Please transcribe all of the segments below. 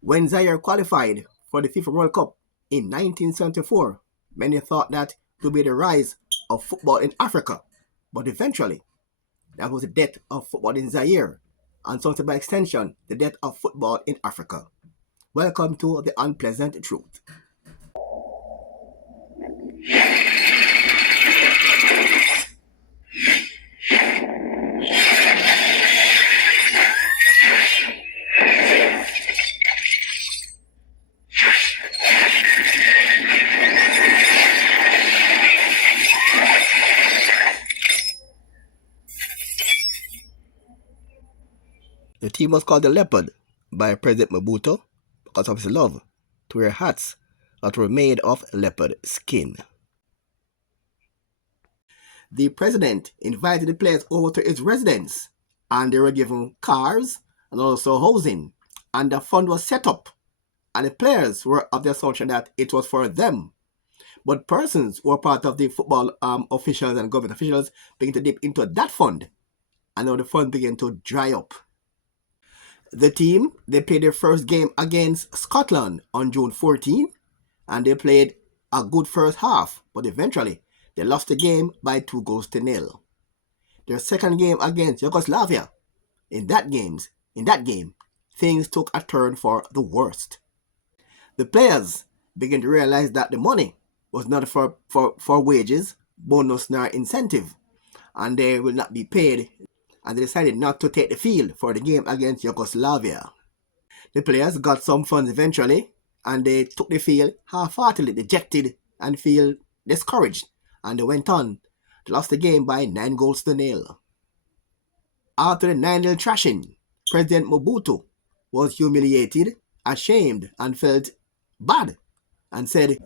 When Zaire qualified for the FIFA World Cup in 1974, many thought that it would be the rise of football in Africa, but eventually that was the death of football in Zaire, and so by extension, the death of football in Africa. Welcome to The Unpleasant Truth. The team was called the Leopard by President Mobutu because of his love to wear hats that were made of leopard skin. The president invited the players over to his residence, and they were given cars and also housing, and the fund was set up, and the players were of the assumption that it was for them. But persons who were part of the football officials and government officials began to dip into that fund, and now the fund began to dry up. The team, they played their first game against Scotland on June 14, and they played a good first half, but eventually they lost the game by 2-0. Their second game against Yugoslavia, in that game, things took a turn for the worst. The players began to realize that the money was not for wages, bonus, nor incentive, and they will not be paid, and they decided not to take the field for the game against Yugoslavia. The players got some funds eventually, and they took the field half-heartedly, dejected and feel discouraged, and they went on to lose the game by 9-0. After the 9-0 thrashing, President Mobutu was humiliated, ashamed, and felt bad, and said,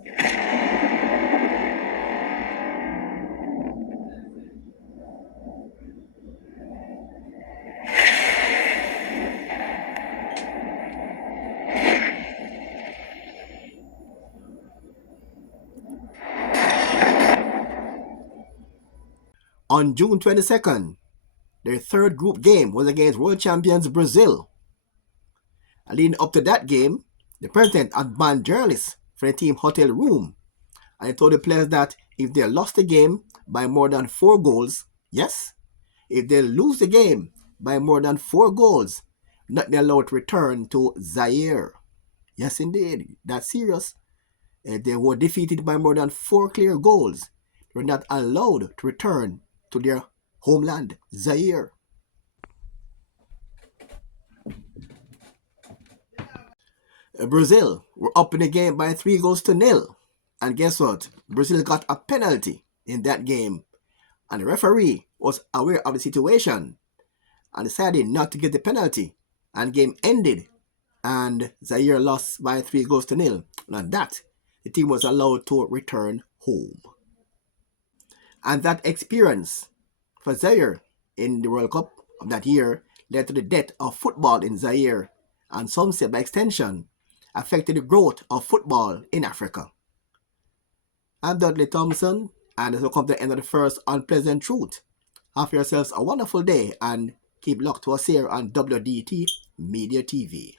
on June 22nd, their third group game was against world champions Brazil. And leading up to that game, the president had banned journalists from the team hotel room, and he told the players that if they lost the game by more than 4 goals, yes, if they lose the game by more than 4 goals, not be allowed to return to Zaire. Yes, indeed, that's serious. If they were defeated by more than 4 clear goals, they were not allowed to return to their homeland, Zaire. Brazil were up in the game by 3-0. And guess what? Brazil got a penalty in that game. And the referee was aware of the situation and decided not to give the penalty. And the game ended. And Zaire lost by 3-0. And on that, the team was allowed to return home. And that experience for Zaire in the World Cup of that year led to the death of football in Zaire, and some say by extension affected the growth of football in Africa. I'm Dudley Thompson, and as we come to the end of the first Unpleasant Truth, have yourselves a wonderful day and keep locked to us here on WDT Media TV.